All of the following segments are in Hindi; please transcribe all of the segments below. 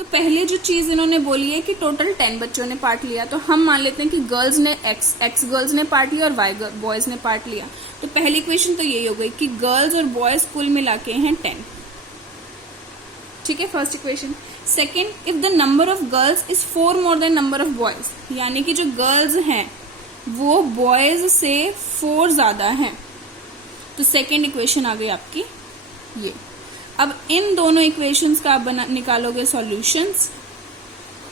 तो पहले जो चीज इन्होंने बोली है कि टोटल 10 बच्चों ने पार्ट लिया, तो हम मान लेते हैं कि गर्ल्स ने एक्स गर्ल्स ने पार्ट लिया और वाई बॉयज ने पार्ट लिया। तो पहली इक्वेशन तो यही हो गई कि गर्ल्स और बॉयज कुल मिला के हैं 10। ठीक है, first equation. Second, if the number of girls is 4 more than number of boys, यानी कि जो गर्ल्स हैं वो बॉयज से 4 ज्यादा हैं, तो सेकेंड इक्वेशन आ गई आपकी ये। अब इन दोनों इक्वेशंस का आप निकालोगे सॉल्यूशंस,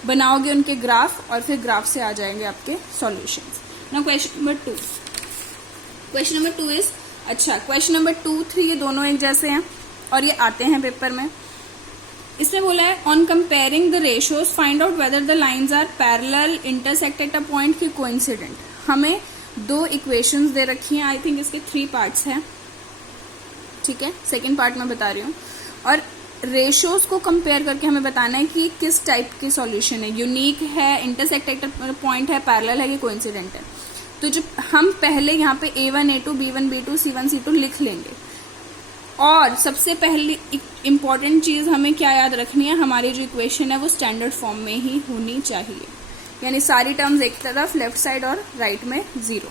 बनाओगे उनके ग्राफ और फिर ग्राफ से आ जाएंगे आपके solutions. Now question number 2। Question number 2 is, अच्छा क्वेश्चन नंबर 2, 3 ये दोनों एक जैसे हैं और ये आते हैं पेपर में। इसमें बोला है on comparing the ratios find out whether the lines are parallel, intersect at a point की कोइंसिडेंट। हमें 2 इक्वेशंस दे रखी हैं, आई थिंक इसके 3 पार्ट्स हैं। ठीक है, सेकेंड पार्ट में बता रही हूँ। और रेशियोज को कंपेयर करके हमें बताना है कि किस टाइप की सॉल्यूशन है, यूनिक है, इंटरसेक्ट एट अ पॉइंट है, पैरेलल है कि कोइंसिडेंट है। तो जब हम पहले यहाँ पे A1 A2 B1 B2 C1 C2 लिख लेंगे, और सबसे पहली इंपॉर्टेंट चीज हमें क्या याद रखनी है, हमारी जो इक्वेशन है वो स्टैंडर्ड फॉर्म में ही होनी चाहिए, यानी सारी टर्म्स एक तरफ, लेफ्ट साइड और राइट में 0।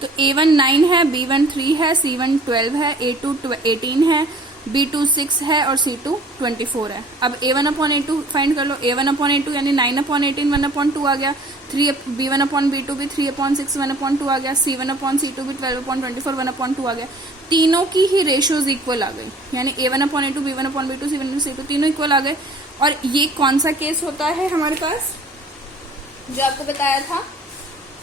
तो A1 9 है, B1 3 है, C1 12 है, A2 18 है, B2 6 है और C2 24 है। अब A1/A2 फाइंड कर लो। A1/A2 यानी 9/18 1/2 आ गया, B1/B2 भी 3/6 1/2 आ गया, C1/C2 भी 12/24 1/2 आ गया। तीनों की ही रेशियोज इक्वल आ गई, यानी A1/A2 B1/B2 C1/C2 तीनों इक्वल आ गए। और ये कौन सा केस होता है हमारे पास, जो आपको बताया था,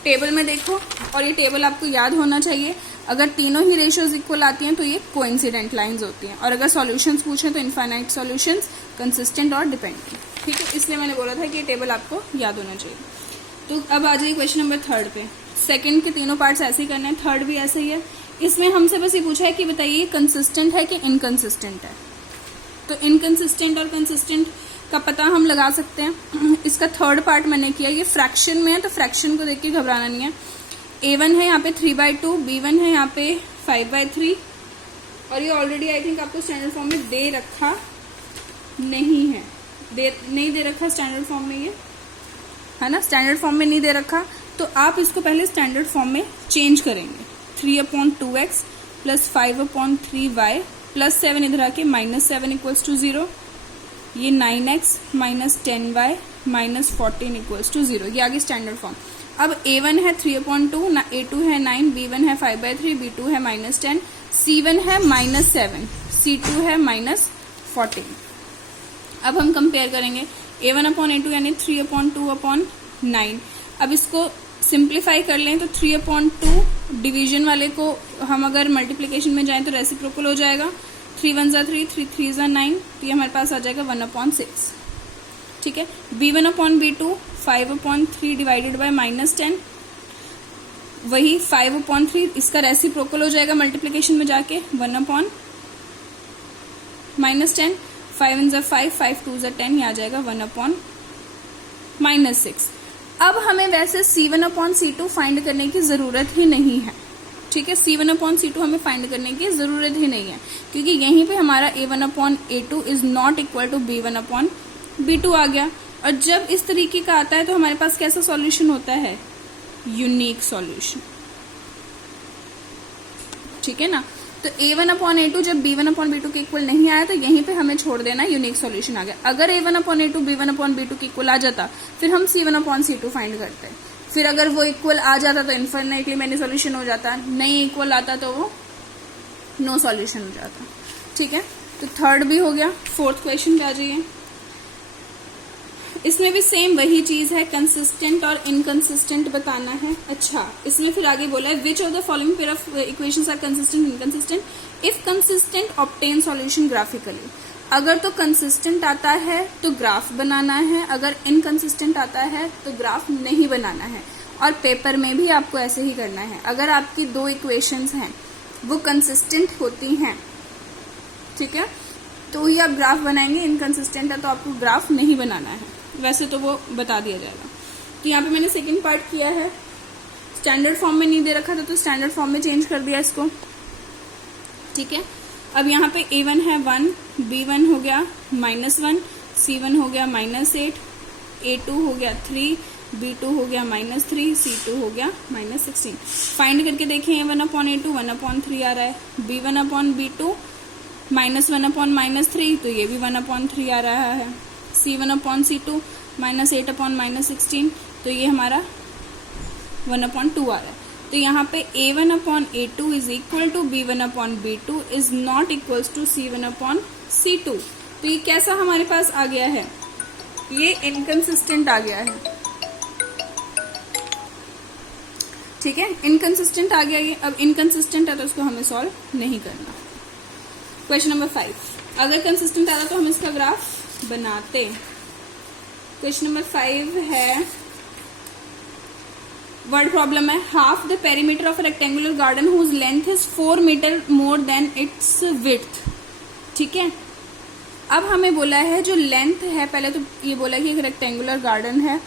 टेबल में देखो, और ये टेबल आपको याद होना चाहिए। अगर तीनों ही रेशियोज इक्वल आती हैं तो ये कोइंसिडेंट लाइंस होती हैं, और अगर सॉल्यूशंस पूछें तो इनफाइनाइट सॉल्यूशंस, कंसिस्टेंट और डिपेंडेंट। ठीक है, इसलिए मैंने बोला था कि ये टेबल आपको याद होना चाहिए। तो अब आ जाइए क्वेश्चन नंबर 3 पे। सेकंड के तीनों पार्ट्स ऐसे ही करने हैं, थर्ड भी ऐसे ही है। इसमें हमसे बस ये पूछा है कि बताइए कंसिस्टेंट है कि इनकंसिस्टेंट है। तो इनकंसिस्टेंट और कंसिस्टेंट का पता हम लगा सकते हैं। इसका थर्ड पार्ट मैंने किया, ये फ्रैक्शन में है, तो फ्रैक्शन को देख के घबराना नहीं है। A1 है यहाँ पे 3/2, B1 है यहाँ पे 5/3, और ये ऑलरेडी आई थिंक आपको स्टैंडर्ड फॉर्म में दे रखा नहीं है, नहीं दे रखा स्टैंडर्ड फॉर्म में, ये है ना, स्टैंडर्ड फॉर्म में नहीं दे रखा। तो आप इसको पहले स्टैंडर्ड फॉर्म में चेंज करेंगे। 3/2x प्लस 5/3y प्लस 7 इधर आके -7 = 0, ये 9x माइनस 10y माइनस 14 = 0, ये आगे स्टैंडर्ड फॉर्म। अब A1 है 3/2, A2 है 9, B1 है 5/3, B2 है -10, C1 है -7, C2 है -14। अब हम कंपेयर करेंगे A1/A2 यानी 3/2/9। अब इसको सिंप्लीफाई कर लें तो 3/2 डिवीजन वाले को हम अगर मल्टीप्लीकेशन में जाएं तो रेसिप्रोकल हो जाएगा, 3 1 3, 3 3 9, तो ये हमारे पास आ जाएगा 1/6। ठीक है, B1/B2 5/3 डिवाइडेड बाय -10, वही 5/3, इसका रेसिप्रोकल हो जाएगा मल्टीप्लीकेशन में जाके 1/10, 5 1 5, 5 2 10, ये आ जाएगा 1/-6। अब हमें वैसे C1/C2 फाइंड करने की जरूरत ही नहीं है। ठीक है, C1/C2 हमें फाइंड करने की जरूरत ही नहीं है, क्योंकि यहीं पे हमारा A1/A2 is not equal to B1/B2 आ गया। और जब इस तरीके का आता है तो हमारे पास कैसा सॉल्यूशन होता है, यूनिक सॉल्यूशन। ठीक है ना, तो A1/A2 जब B1/B2 के इक्वल नहीं आया तो यहीं पे हमें छोड़ देना, यूनिक सॉल्यूशन आ गया। अगर A1/A2 B1/B2 के इक्वल आ जाता फिर हम C1/C2 फाइंड करते, फिर अगर वो इक्वल आ जाता तो इनफाइनाइटली मैनी सॉल्यूशन हो जाता, नहीं इक्वल आता तो वो नो सॉल्यूशन हो जाता। ठीक है, तो थर्ड भी हो गया। फोर्थ क्वेश्चन पे आ जाइए। इसमें भी सेम वही चीज है, कंसिस्टेंट और इनकंसिस्टेंट बताना है। अच्छा, इसमें फिर आगे बोला है which of the following pair of equations are consistent inconsistent, if consistent obtain solution graphically. अगर तो कंसिस्टेंट आता है तो ग्राफ बनाना है, अगर इनकंसिस्टेंट आता है तो ग्राफ नहीं बनाना है। और पेपर में भी आपको ऐसे ही करना है। अगर आपकी 2 इक्वेशंस हैं वो कंसिस्टेंट होती हैं, ठीक है, तो ही आप ग्राफ बनाएंगे। इनकंसिस्टेंट है तो आपको ग्राफ नहीं बनाना है, वैसे तो वो बता दिया जाएगा। तो यहाँ पे मैंने सेकंड पार्ट किया है, स्टैंडर्ड फॉर्म में नहीं दे रखा था तो स्टैंडर्ड फॉर्म में चेंज कर दिया इसको। ठीक है, अब यहाँ पे A1 है 1, B1 हो गया -1, C1 हो गया -8, A2 हो गया 3, B2 हो गया -3, C2 हो गया -16। फाइंड करके देखें, ये 1/A2 1/3 आ रहा है, B1/B2 -1/-3, तो ये भी 1/3 आ रहा है, C1/C2 -8/-16, तो ये हमारा 1/2 आ रहा है। तो यहाँ पे A1/A2 is equal to B1/B2 is not equals to C1/C2। तो ये कैसा हमारे पास आ गया है, ये इनकंसिस्टेंट आ गया है, ठीक है, इनकंसिस्टेंट आ गया ये। अब इनकंसिस्टेंट है तो उसको हमें सॉल्व नहीं करना। क्वेश्चन नंबर 5, अगर कंसिस्टेंट आता तो हम इसका ग्राफ बनाते। क्वेश्चन नंबर 5 है, वर्ड प्रॉब्लम है, half the perimeter of rectangular garden whose length is 4 metre more than its width. ठीक है, अब हमें बोला है जो लेंथ है, पहले तो ये बोला कि एक रेक्टेंगुलर गार्डन है,